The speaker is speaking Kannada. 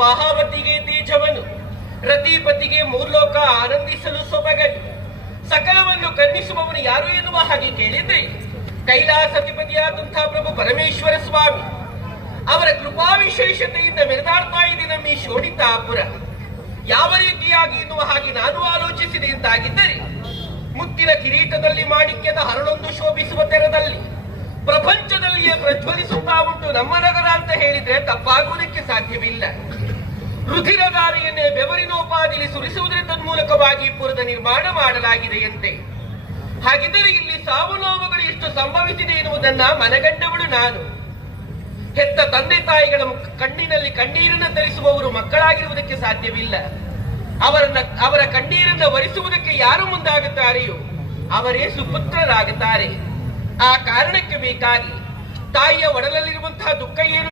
ಮಹಾವತಿಗೆ ತೇಜವನು ರತಿಪತಿಗೆ ಮೂರ್ಲೋಕ ಆನಂದಿಸಲು ಸೊಬಗನು ಸಕಲವನ್ನು ಕರ್ಣಿಸುವವನು ಯಾರು ಎನ್ನುವ ಹಾಗೆ ಕೇಳಿದ್ರೆ ಕೈಲಾಸಧಿಪತಿಯಾದಂತಹ ಪ್ರಭು ಪರಮೇಶ್ವರ ಸ್ವಾಮಿ ಅವರ ಕೃಪಾ ವಿಶೇಷತೆಯಿಂದ ಮೆರೆದಾಡ್ತಾ ಇದೆ ನಮ್ಮ ಈ ಶೋಣಿತಾಪುರ. ಯಾವ ರೀತಿಯಾಗಿ ಎನ್ನುವ ಹಾಗೆ ನಾನು ಆಲೋಚಿಸಿದೆ ಅಂತಾಗಿದ್ದರೆ ಮುತ್ತಿನ ಕಿರೀಟದಲ್ಲಿ ಮಾಣಿಕ್ಯದ ಹರಳೊಂದು ಶೋಭಿಸುವ ತೆರದಲ್ಲಿ ಪ್ರಪಂಚದಲ್ಲಿಯೇ ಪ್ರಜ್ವಲಿಸುತ್ತಾ ಉಂಟು ನಮ್ಮ ನಗರ ಅಂತ ಹೇಳಿದ್ರೆ ತಪ್ಪಾಗುವುದಕ್ಕೆ ಸಾಧ್ಯವಿಲ್ಲ. ರುಧಿರಧಾರೆಯನ್ನೇ ಬೆವರಿನೋಪಾದಿಲಿ ಸುರಿಸುವುದರ ತನ್ಮೂಲಕವಾಗಿ ಪುರದ ನಿರ್ಮಾಣ ಮಾಡಲಾಗಿದೆಯಂತೆ. ಹಾಗಿದ್ದರೆ ಇಲ್ಲಿ ಸಾವು ನೋವುಗಳು ಎಷ್ಟು ಸಂಭವಿಸಿದೆ ಎನ್ನುವುದನ್ನ ಮನಗಂಡವಳು ನಾನು. ಹೆತ್ತ ತಂದೆ ತಾಯಿಗಳ ಕಣ್ಣಿನಲ್ಲಿ ಕಣ್ಣೀರನ್ನು ತರಿಸುವವರು ಮಕ್ಕಳಾಗಿರುವುದಕ್ಕೆ ಸಾಧ್ಯವಿಲ್ಲ. ಅವರ ಕಣ್ಣೀರನ್ನು ಒರೆಸುವುದಕ್ಕೆ ಯಾರು ಮುಂದಾಗುತ್ತಾರೆಯೋ ಅವರೇ ಸುಪುತ್ರರಾಗುತ್ತಾರೆ. ಆ ಕಾರಣಕ್ಕೆ ಬೇಕಾಗಿ ತಾಯಿಯ ಒಡಲಲ್ಲಿರುವಂತಹ ದುಃಖ ಏನು